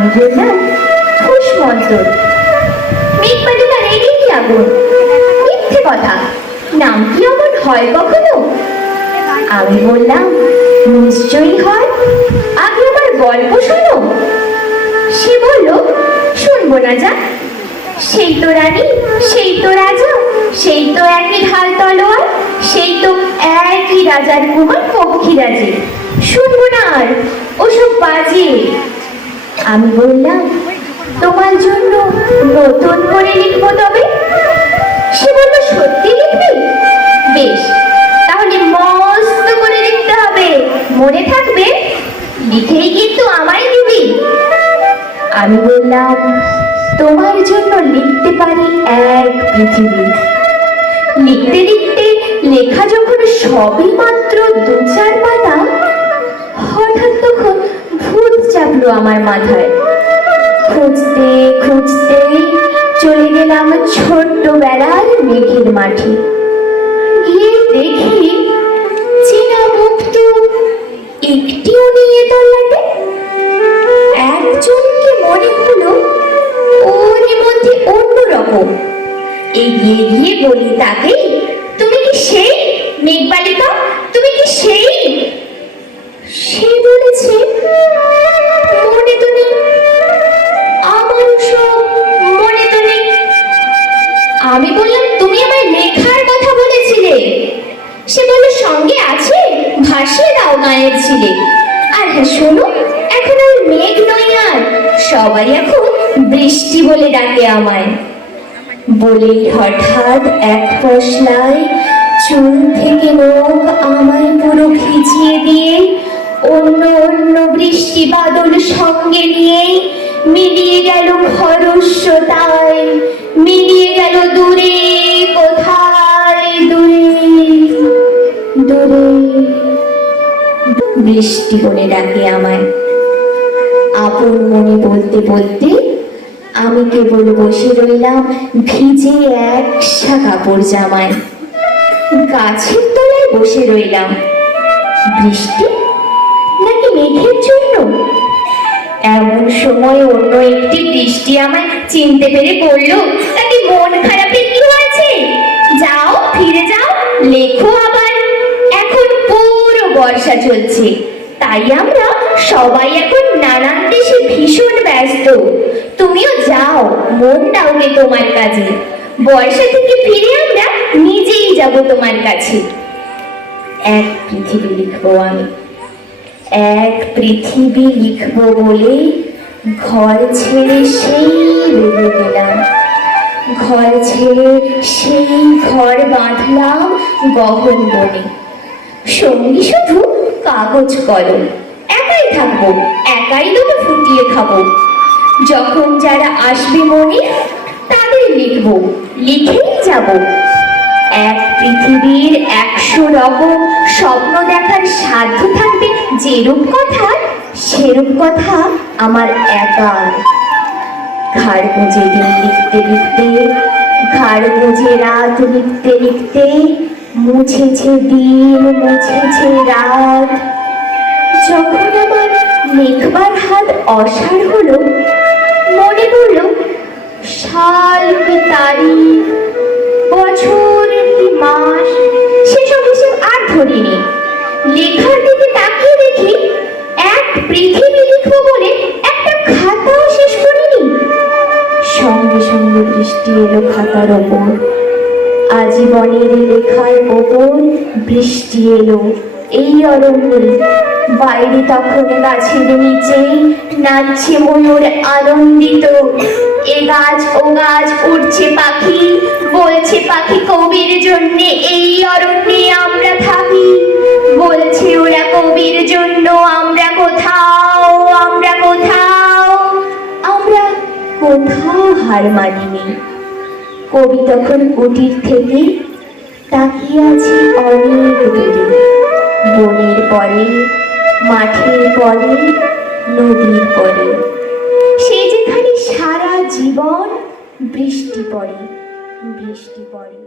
আমি বললাম, খুশমন্তর। মেঘবালিকার এরই কি আগুন? মিথ্যে কথা, নাম কি অমন হয় কখনো? আমি বললাম, নিশ্চয়ই হয়, আগে আমার গল্প শোনো। সে বলল, শুনবো না যা। সেই তো রানী, সেই তো রাজা, সেই তো একই ঢাল তলোয়ার, সেই তো একই রাজার কুমার পক্ষীরাজে। শুনবো না আর ওসব বাজে। আমি বললাম, তোমার জন্য নতুন করে লিখবো তবে। সে বলল, সত্যি লিখবি? বেশ, তাহলে মস্ত করে লিখতে হবে, মনে থাকবে। লিখেই কিন্তু আমায় দিবি। আমি বললাম, তোমার জন্য লিখতে পারি এক পৃথিবী। লিখতে লিখতে লেখা যখন সবই মাত্র 2-4 পাতা, হঠাৎ তখন ভূত চাপলো আমার মাথায়। খুঁজতে খুঁজতে চলে গেলাম ছোট্টবেলার মেঘের মাঠে। গিয়ে দেখি চেনা মুখ তো একটিও নেই এ তল্লাটে। একজনকে মনে হলো ওর মধ্যে অন্যরকম। এগিয়ে গিয়ে বলি তাকে, তুমি কি সেই মেঘবালিকা? তুমি কি সেই? সে বলেছে, মনে তো নেই, আমার সব মনে তো নেই। আমি বললাম, তুমি আমায় লেখার কথা বলেছিলে। সে বলল, সঙ্গে আছে, ভাসিয়ে দাও গায়ের ছিলে। আর হ্যাঁ শোনো, এখন আমি মেঘ নই আর, সবাই এখন বৃষ্টি বলে ডাকে আমায়। বলেই হঠাৎ এক পশলায় চুল থেকে নখ আমায় পুরো ভিজিয়ে দিয়ে অন্য অন্য বৃষ্টি বাদল সঙ্গে নিয়ে মিলিয়ে গেল খরস্রোতায়, মিলিয়ে গেল দূরে কোথায়, দূরে দূরে। বৃষ্টি বলে ডাকে আমায়। আপন মনে বলতে বলতে আমি কেবল বসে রইলাম ভিজে এক সা কাপড় জামায়। গাছের তলায় বসে রইলাম। বৃষ্টি নাকি মেঘের জন্য? এমন সময় অন্য একটি বৃষ্টি আমায় চিনতে পেরে বলল, তাতে মন খারাপের কি আছে? যাও, ফিরে যাও, লেখো আবার। এখন পুরো বর্ষা চলছে, তাই আমরা সবাই এখন নানান দেশে ভীষণ ব্যস্ত। তুমিও যাও, মন দাওগে তোমার কাজে। বর্ষা থেকে ফিরে আমরা নিজেই যাব তোমার কাছে। এক পৃথিবী লিখবো আমি, এক পৃথিবী লিখবো বলে ঘর ছেড়ে সেই বেরিয়ে গেলাম। ঘর ছেড়ে সেই ঘর বাঁধলাম গহন বনে। সঙ্গী শুধু কাগজ কলম, একাই থাকবো, একাই দুটো ফুটিয়ে খাবো। যখন যারা আসবে মনে তাদের লিখবো, লিখেই যাব। এক পৃথিবীর 100 রকম স্বপ্ন দেখার সাধ্য থাকবে যেরূপ কথা, সেরূপ কথা আমার একার। ঘাড় বুঝে দিন লিখতে লিখতে, ঘাড় বুঝে রাত লিখতে লিখতে, মুছেছে দিন, মুছেছে রাত। যখন আমার লিখবার হাত অসাড় হলো, মনে পড়ল সাল কি তারিখ, বছর কি মাস, সেসব হিসেব আর ধরিনি। লেখার দিকে তাকিয়ে দেখি এক পৃথিবী লিখবো বলে একটা খাতাও শেষ করিনি। সঙ্গে সঙ্গে বৃষ্টি এলো খাতার ওপর। আজীবনের লেখার ওপর বৃষ্টি এলো এই অরণ্যে। বাইরে তখন গাছের নিচে নাচছে ময়ূর আনন্দিত। এ গাছ ও গাছ উঠছে পাখি, বলছে পাখি কবির জন্যে এই অরণ্যে আমরা থাকি। বলছে ওরা কবির জন্য আমরা কোথাও, আমরা কোথাও, আমরা কোথাও হার মানিনি। কবি তখন কুটির থেকে তাকিয়ে আছে অনেক দূরে, বনের পরে, মাঠের পরে, নদীর পরে। সে যেখানে সারা জীবন বৃষ্টি পড়ে, বৃষ্টি পড়ে।